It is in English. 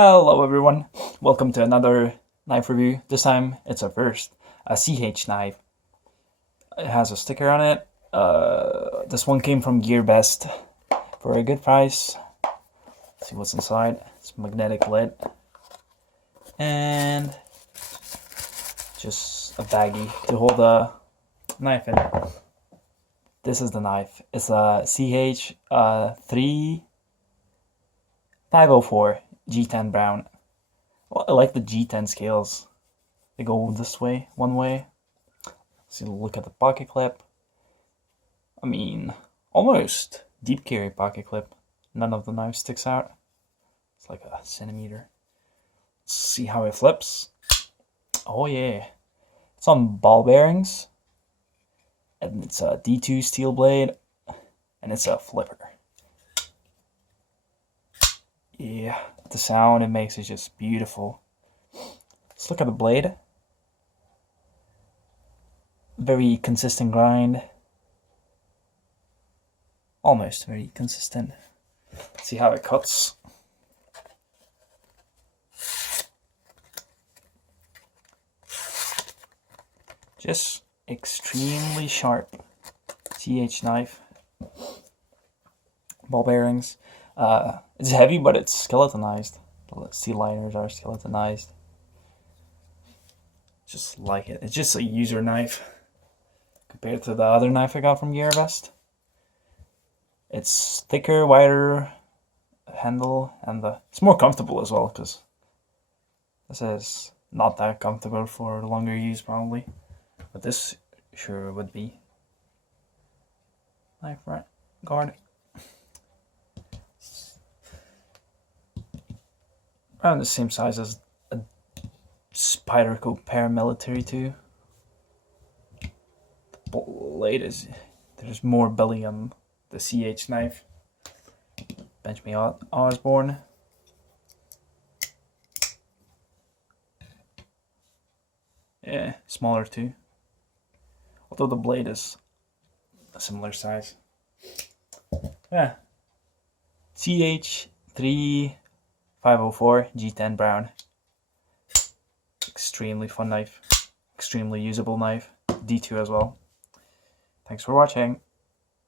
Hello everyone, welcome to another knife review. This time it's a CH knife. It has a sticker on it. This one came from GearBest for a good price. Let's see what's inside. It's a magnetic lid. And just a baggie to hold the knife in. This is the knife. It's a CH3504 G10 brown. Well, I like the G10 scales. They go this way, one way. So look at the pocket clip. I mean, almost deep carry pocket clip. None of the knife sticks out. It's like a centimeter. Let's see how it flips. Oh yeah. It's on ball bearings. And it's a D2 steel blade. And it's a flipper. Yeah, the sound it makes is just beautiful. Let's look at the blade. Very consistent grind. Almost very consistent. Let's see how it cuts. Just extremely sharp. CH knife. Ball bearings. It's heavy, but it's skeletonized. The steel liners are skeletonized. Just like it. It's just a user knife compared to the other knife I got from GearBest. It's thicker, wider handle, and it's more comfortable as well, because this is not that comfortable for longer use probably, but this sure would be. Knife right guard. Around the same size as a Spyderco paramilitary 2. The blade there's more belly on the CH knife. Benjamin Osborne. Yeah, smaller too. Although the blade is a similar size. Yeah. CH3504 G10 brown. Extremely fun knife. Extremely usable knife. D2 as well. Thanks for watching.